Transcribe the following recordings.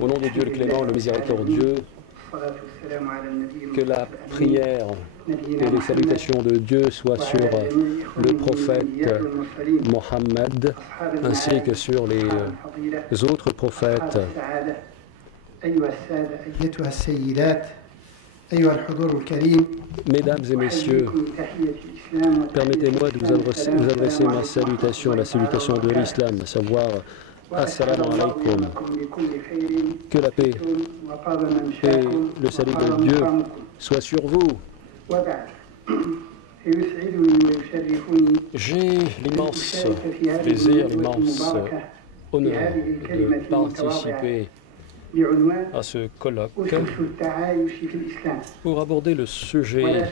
Au nom de Dieu le clément, le miséricordieux, que la prière et les salutations de Dieu soient sur le prophète Mohammed ainsi que sur les autres prophètes. Mesdames et messieurs, permettez-moi de vous adresser ma salutation, la salutation de l'islam, à savoir Assalamu alaikum. Que la paix et le salut de Dieu soient sur vous. J'ai l'immense plaisir, l'immense honneur de participer à ce colloque pour aborder le sujet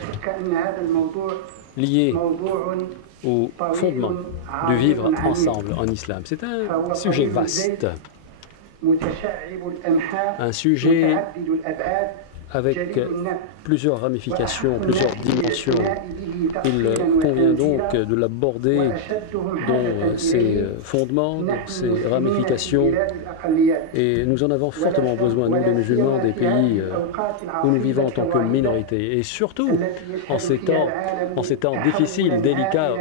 lié au fondement du vivre ensemble en islam. C'est un sujet vaste, un sujet avec plusieurs ramifications, plusieurs dimensions. Il convient donc de l'aborder dans ses fondements, dans ses ramifications. Et nous en avons fortement besoin, nous les musulmans des pays où nous vivons en tant que minorité. Et surtout, en ces temps difficiles, délicats,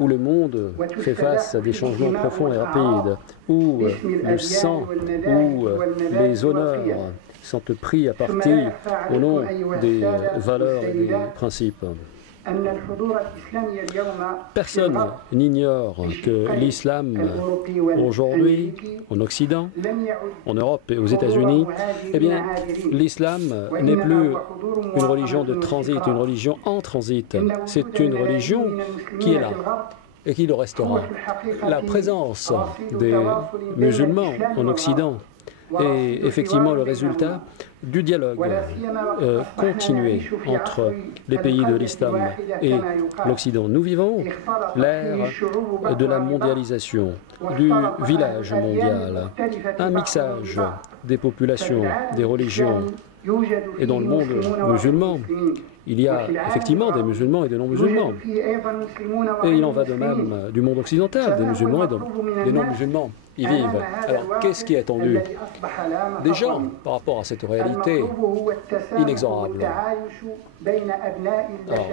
où le monde fait face à des changements profonds et rapides, où le sang, où les honneurs sont pris à partie au nom des valeurs et des principes. Personne n'ignore que l'islam, aujourd'hui, en Occident, en Europe et aux États-Unis, eh bien, l'islam n'est plus une religion de transit, une religion en transit. C'est une religion qui est là et qui le restera. La présence des musulmans en Occident est effectivement le résultat du dialogue continué entre les pays de l'islam et l'Occident. Nous vivons l'ère de la mondialisation, du village mondial, un mixage des populations, des religions. Et dans le monde musulman, il y a effectivement des musulmans et des non-musulmans. Et il en va de même du monde occidental, des musulmans et des non-musulmans y vivent. Alors, qu'est-ce qui est attendu des gens par rapport à cette réalité inexorable? Alors,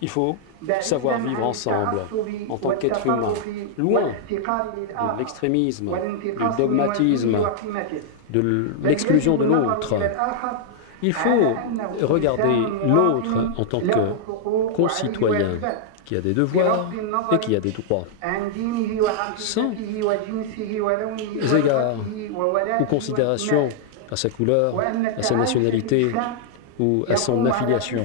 il faut savoir vivre ensemble en tant qu'être humain, loin de l'extrémisme, du dogmatisme, de l'exclusion de l'autre. Il faut regarder l'autre en tant que concitoyen qui a des devoirs et qui a des droits, sans égard ou considération à sa couleur, à sa nationalité ou à son affiliation.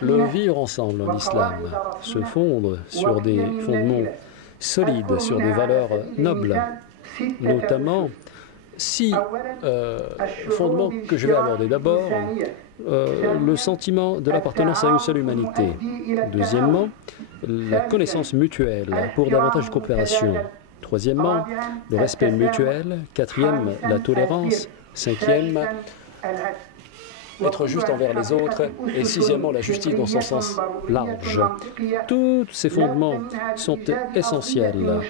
Le vivre ensemble en islam se fonde sur des fondements solides, sur des valeurs nobles, notamment 6 fondements que je vais aborder. D'abord, le sentiment de l'appartenance à une seule humanité. Deuxièmement, la connaissance mutuelle pour davantage de coopération. Troisièmement, le respect mutuel. Quatrième, la tolérance. Cinquième, être juste envers les autres. Et sixièmement, la justice dans son sens large. Tous ces fondements sont essentiels.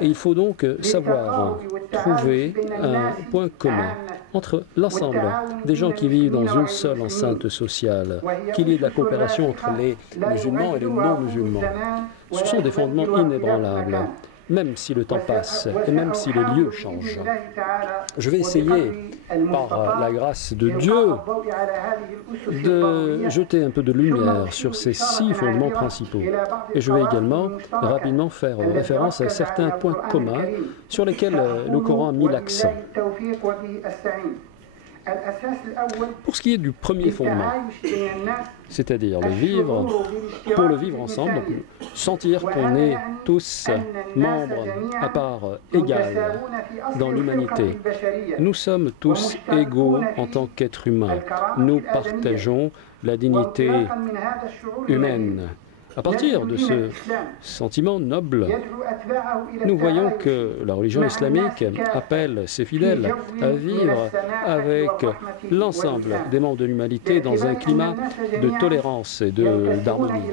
Et il faut donc savoir trouver un point commun entre l'ensemble des gens qui vivent dans une seule enceinte sociale, qu'il y ait de la coopération entre les musulmans et les non-musulmans. Ce sont des fondements inébranlables, même si le temps passe et même si les lieux changent. Je vais essayer, par la grâce de Dieu, de jeter un peu de lumière sur ces 6 fondements principaux. Et je vais également rapidement faire référence à certains points communs sur lesquels le Coran a mis l'accent. Pour ce qui est du premier fondement, c'est-à-dire le vivre, pour le vivre ensemble, donc sentir qu'on est tous membres à part égale dans l'humanité. Nous sommes tous égaux en tant qu'êtres humains. Nous partageons la dignité humaine. À partir de ce sentiment noble, nous voyons que la religion islamique appelle ses fidèles à vivre avec l'ensemble des membres de l'humanité dans un climat de tolérance et d'harmonie.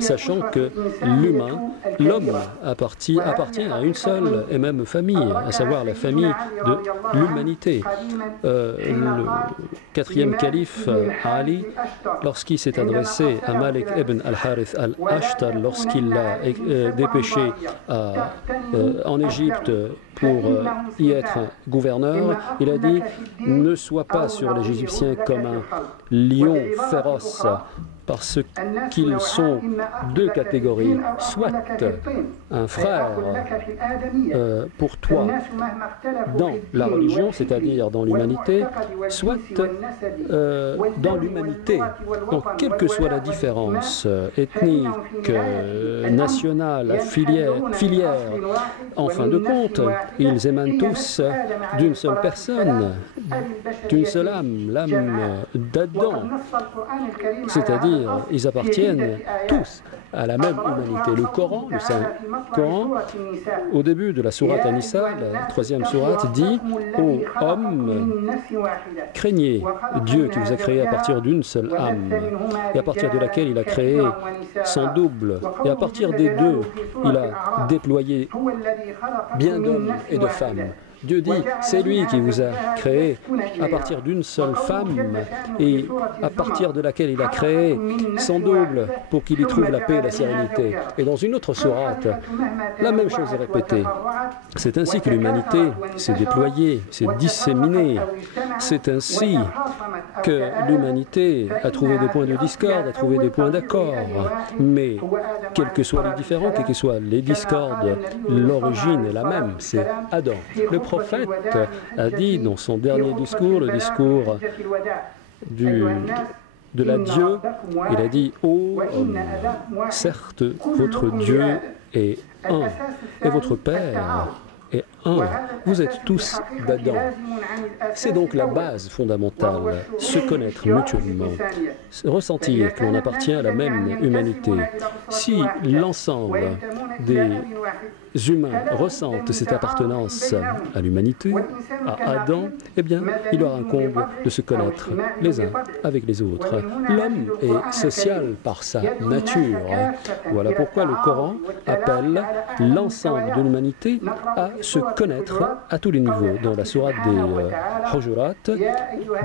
sachant que l'homme appartient à une seule et même famille, à savoir la famille de l'humanité. Le quatrième calife, Ali, lorsqu'il s'est adressé à Malik ibn al-Harith al-Ashtar, lorsqu'il l'a dépêché en Égypte pour y être gouverneur, il a dit « Ne sois pas sur les Égyptiens comme un lion féroce ». Parce qu'ils sont deux catégories, soit un frère pour toi dans la religion, c'est-à-dire dans l'humanité, soit dans l'humanité. Donc, quelle que soit la différence ethnique, nationale, filière, en fin de compte, ils émanent tous d'une seule personne, d'une seule âme, l'âme d'Adam, c'est-à-dire ils appartiennent tous à la même humanité. Le Coran, le Saint-Coran, au début de la sourate An-Nisa, la troisième sourate, dit « Ô hommes, craignez Dieu qui vous a créé à partir d'une seule âme, et à partir de laquelle il a créé son double, et à partir des deux, il a déployé bien d'hommes et de femmes. » Dieu dit, c'est lui qui vous a créé à partir d'une seule femme et à partir de laquelle il a créé son double pour qu'il y trouve la paix et la sérénité. Et dans une autre sourate, la même chose est répétée. C'est ainsi que l'humanité s'est déployée, s'est disséminée. C'est ainsi que l'humanité a trouvé des points de discorde, a trouvé des points d'accord. Mais quels que soient les différends, quels que soient les discordes, l'origine est la même, c'est Adam. Le prophète a dit dans son dernier discours, le discours de l'adieu, il a dit « Ô homme, certes, votre Dieu est un, et votre Père est un. Vous êtes tous d'Adam. » C'est donc la base fondamentale, se connaître mutuellement, ressentir que l'on appartient à la même humanité. Si l'ensemble des humains ressentent cette appartenance à l'humanité, à Adam, eh bien, il leur incombe de se connaître les uns avec les autres. L'homme est social par sa nature. Voilà pourquoi le Coran appelle l'ensemble de l'humanité à se connaître à tous les niveaux. Dans la sourate des Hujurat,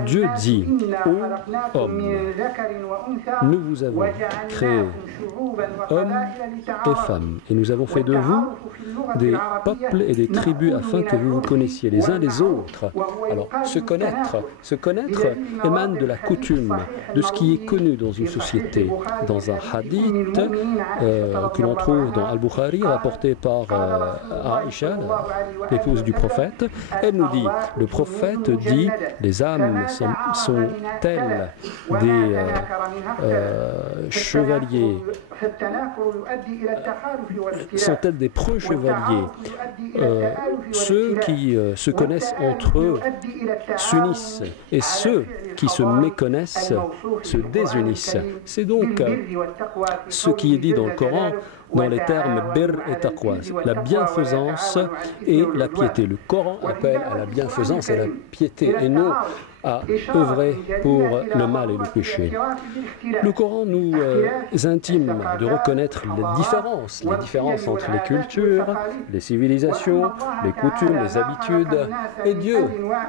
Dieu dit « Ô homme, nous vous avons créé hommes et femmes, et nous avons fait de vous des peuples et des tribus afin que vous vous connaissiez les uns les autres. » Alors, se connaître émane de la coutume, de ce qui est connu dans une société. Dans un hadith que l'on trouve dans Al-Bukhari, rapporté par Aïcha, l'épouse du prophète, elle nous dit, le prophète dit, les âmes sont-elles des chevaliers, sont-elles des preux chevaliers, ceux qui se connaissent entre eux s'unissent et ceux qui se méconnaissent se désunissent. C'est donc ce qui est dit dans le Coran dans les termes bir et taqwa, la bienfaisance et la piété. Le Coran appelle à la bienfaisance et à la piété et non à œuvrer pour le mal et le péché. Le Coran nous intime de reconnaître les différences entre les cultures, les civilisations, les coutumes, les habitudes. Et Dieu,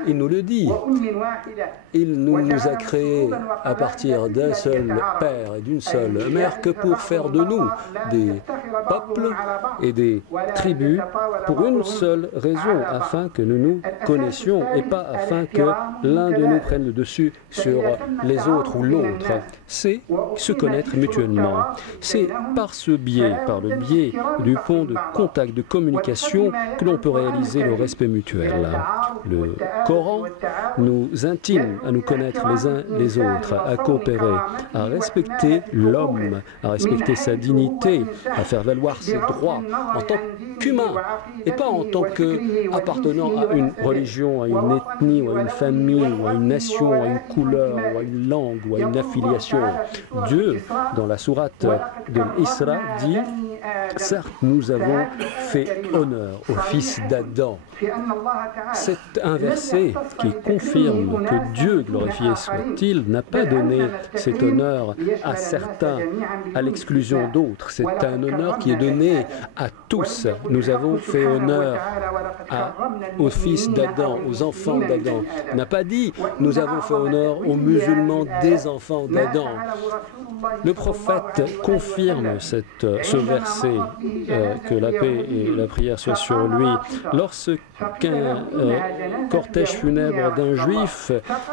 il nous le dit, il nous a créés à partir d'un seul père et d'une seule mère que pour faire de nous des peuples et des tribus pour une seule raison, afin que nous nous connaissions et pas afin que l'un de nous prenne le dessus sur les autres ou l'autre. C'est se connaître mutuellement. C'est par ce biais, par le biais du pont de contact, de communication, que l'on peut réaliser le respect mutuel. Le Coran nous intime à nous connaître les uns les autres, à coopérer, à respecter l'homme, à respecter sa dignité, à faire valoir ses droits en tant qu'humain et pas en tant qu'appartenant à une religion, à une ethnie, ou à une famille, ou à une nation, à une couleur, ou à une langue, ou à une affiliation. Dieu, dans la sourate de l'Isra, dit Certes, nous avons fait honneur au fils d'Adam. C'est un verset qui confirme que Dieu, glorifié soit-il, n'a pas donné cet honneur à certains à l'exclusion d'autres. C'est un honneur qui est donné à tous. Nous avons fait honneur aux fils d'Adam, aux enfants d'Adam. Il n'a pas dit « nous avons fait honneur aux musulmans des enfants d'Adam ». Le prophète confirme ce verset, que la paix et la prière soient sur lui. Lorsqu'un cortège funèbre d'un juif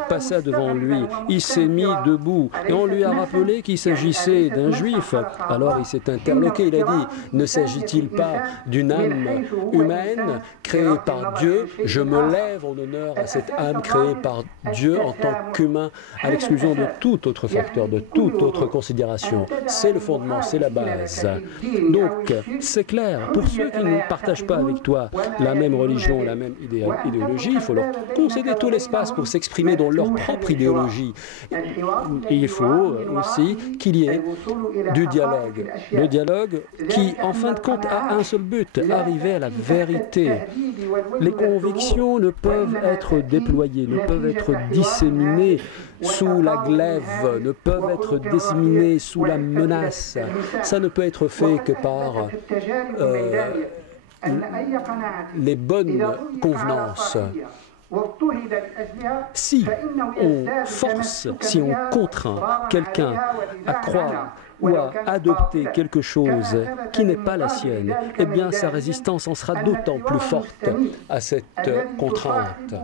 passa devant lui, il s'est mis debout et on lui a rappelé qu'il s'agissait d'un juif. Alors il s'est interloqué, il a dit « Ne s'agit-il pas d'une âme humaine créée par Dieu? Je me lève en honneur à cette âme créée par Dieu en tant qu'humain, à l'exclusion de tout autre facteur, de toute autre considération. » C'est le fondement, c'est la base. Donc, c'est clair, pour ceux qui ne partagent pas avec toi la même religion, la même idéologie, il faut leur concéder tout l'espace pour s'exprimer dans leur propre idéologie. Et il faut aussi qu'il y ait du dialogue. Le dialogue qui, en fin de compte, a un seul but, arriver à la vérité. Les convictions ne peuvent être déployées, ne peuvent être disséminées sous la glaive, ne peuvent être disséminées sous la menace. Ça ne peut être fait que par les bonnes convenances. Si on force, si on contraint quelqu'un à croire ou à adopter quelque chose qui n'est pas la sienne, eh bien sa résistance en sera d'autant plus forte à cette contrainte.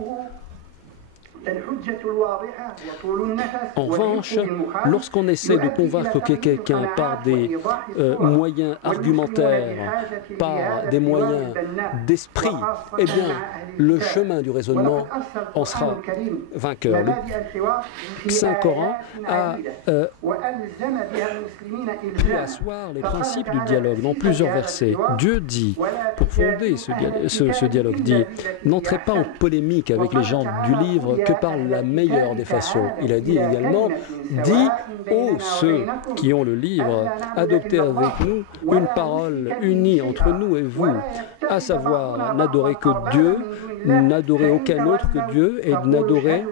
En revanche, lorsqu'on essaie de convaincre quelqu'un par des moyens argumentaires, par des moyens d'esprit, eh bien, le chemin du raisonnement en sera vainqueur. Le Saint-Coran a pu asseoir les principes du dialogue dans plusieurs versets. Dieu dit, pour fonder ce dialogue, dit « N'entrez pas en polémique avec les gens du livre que par la meilleure des façons. » Il a dit également, dit ô ceux qui ont le livre, adoptez avec nous une parole unie entre nous et vous, à savoir n'adorer que Dieu, n'adorer aucun autre que Dieu et n'adorer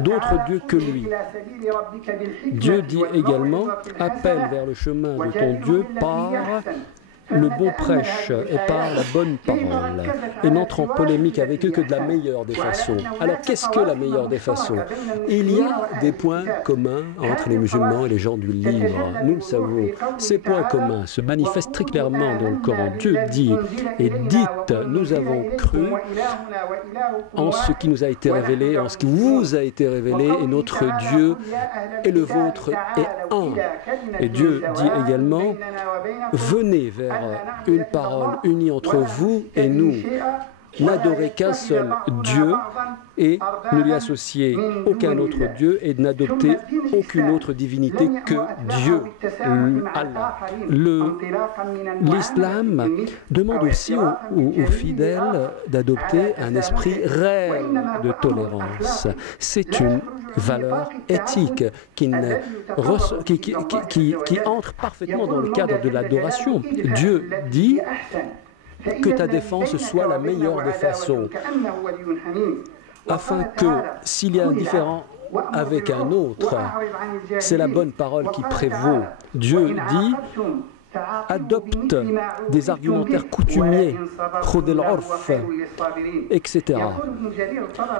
d'autres dieux que lui. Dieu dit également, appelle vers le chemin de ton Dieu par le bon prêche et par la bonne parole, et n'entre en polémique avec eux que de la meilleure des façons. Alors, qu'est-ce que la meilleure des façons? Il y a des points communs entre les musulmans et les gens du livre. Nous le savons. Ces points communs se manifestent très clairement dans le Coran. Dieu dit, et dites, nous avons cru en ce qui nous a été révélé, en ce qui vous a été révélé, et notre Dieu et le vôtre est un. Et Dieu dit également, venez vers une parole unie entre vous et nous. N'adorez qu'un seul Dieu et ne lui associez aucun autre Dieu et n'adoptez aucune autre divinité que Dieu, Allah. L'islam demande aussi aux fidèles d'adopter un esprit réel de tolérance. C'est une valeur éthique qui entre parfaitement dans le cadre de l'adoration. Dieu dit que ta défense soit la meilleure des façons, afin que s'il y a un différend avec un autre, c'est la bonne parole qui prévaut. Dieu dit, adopte des argumentaires coutumiers, khud al-urf, etc.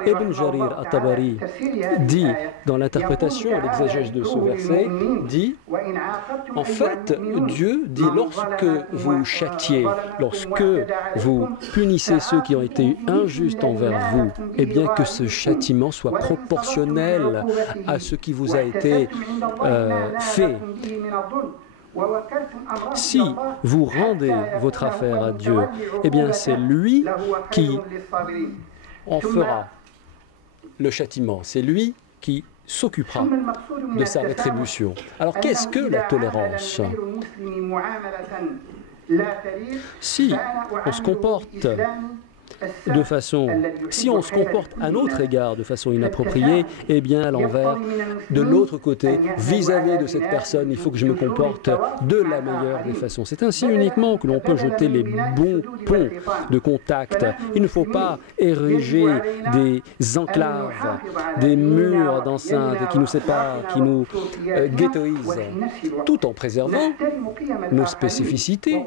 Ibn Jarir at-Tabari dit, dans l'interprétation et l'exégèse de ce verset, dit, en fait, Dieu dit, lorsque vous châtiez, lorsque vous punissez ceux qui ont été injustes envers vous, eh bien que ce châtiment soit proportionnel à ce qui vous a été fait. Si vous rendez votre affaire à Dieu, eh bien c'est lui qui en fera le châtiment, c'est lui qui s'occupera de sa rétribution. Alors qu'est-ce que la tolérance? Si on se comporte de façon, si on se comporte à notre égard de façon inappropriée, eh bien à l'envers, de l'autre côté, vis-à-vis de cette personne, il faut que je me comporte de la meilleure des façons. C'est ainsi uniquement que l'on peut jeter les bons ponts de contact. Il ne faut pas ériger des enclaves, des murs d'enceinte qui nous séparent, qui nous ghettoisent, tout en préservant nos spécificités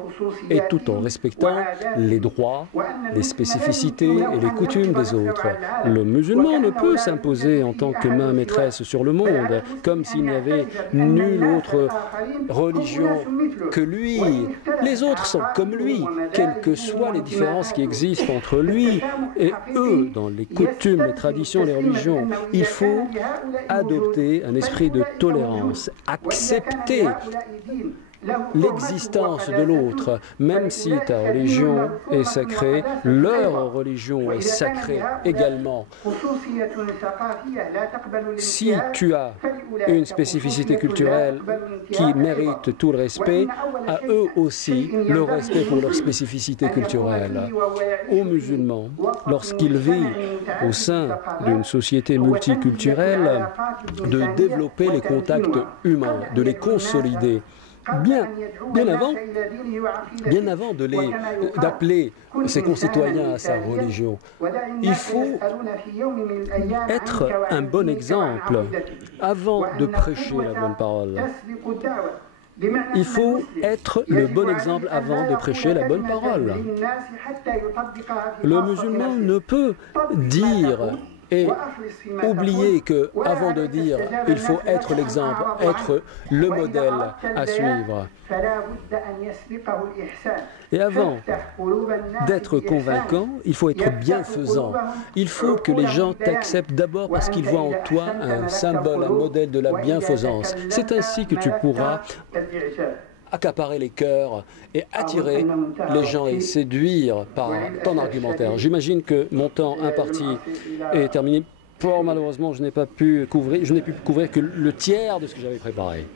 et tout en respectant les droits, les spécificités et les coutumes des autres. Le musulman ne peut s'imposer en tant que main maîtresse sur le monde, comme s'il n'y avait nulle autre religion que lui. Les autres sont comme lui, quelles que soient les différences qui existent entre lui et eux dans les coutumes, les traditions, les religions. Il faut adopter un esprit de tolérance, accepter l'existence de l'autre, même si ta religion est sacrée, leur religion est sacrée également. Si tu as une spécificité culturelle qui mérite tout le respect, à eux aussi le respect pour leur spécificité culturelle. Aux musulmans, lorsqu'ils vivent au sein d'une société multiculturelle, de développer les contacts humains, de les consolider. Bien avant d'appeler ses concitoyens à sa religion. Il faut être un bon exemple avant de prêcher la bonne parole. Il faut être le bon exemple avant de prêcher la bonne parole. Le musulman ne peut dire et oublier que, avant de dire, il faut être l'exemple, être le modèle à suivre. Et avant d'être convaincant, il faut être bienfaisant. Il faut que les gens t'acceptent d'abord parce qu'ils voient en toi un symbole, un modèle de la bienfaisance. C'est ainsi que tu pourras accaparer les cœurs et attirer les gens et séduire par ton argumentaire. J'imagine que mon temps imparti est terminé. Fort malheureusement, je n'ai pu couvrir que le tiers de ce que j'avais préparé.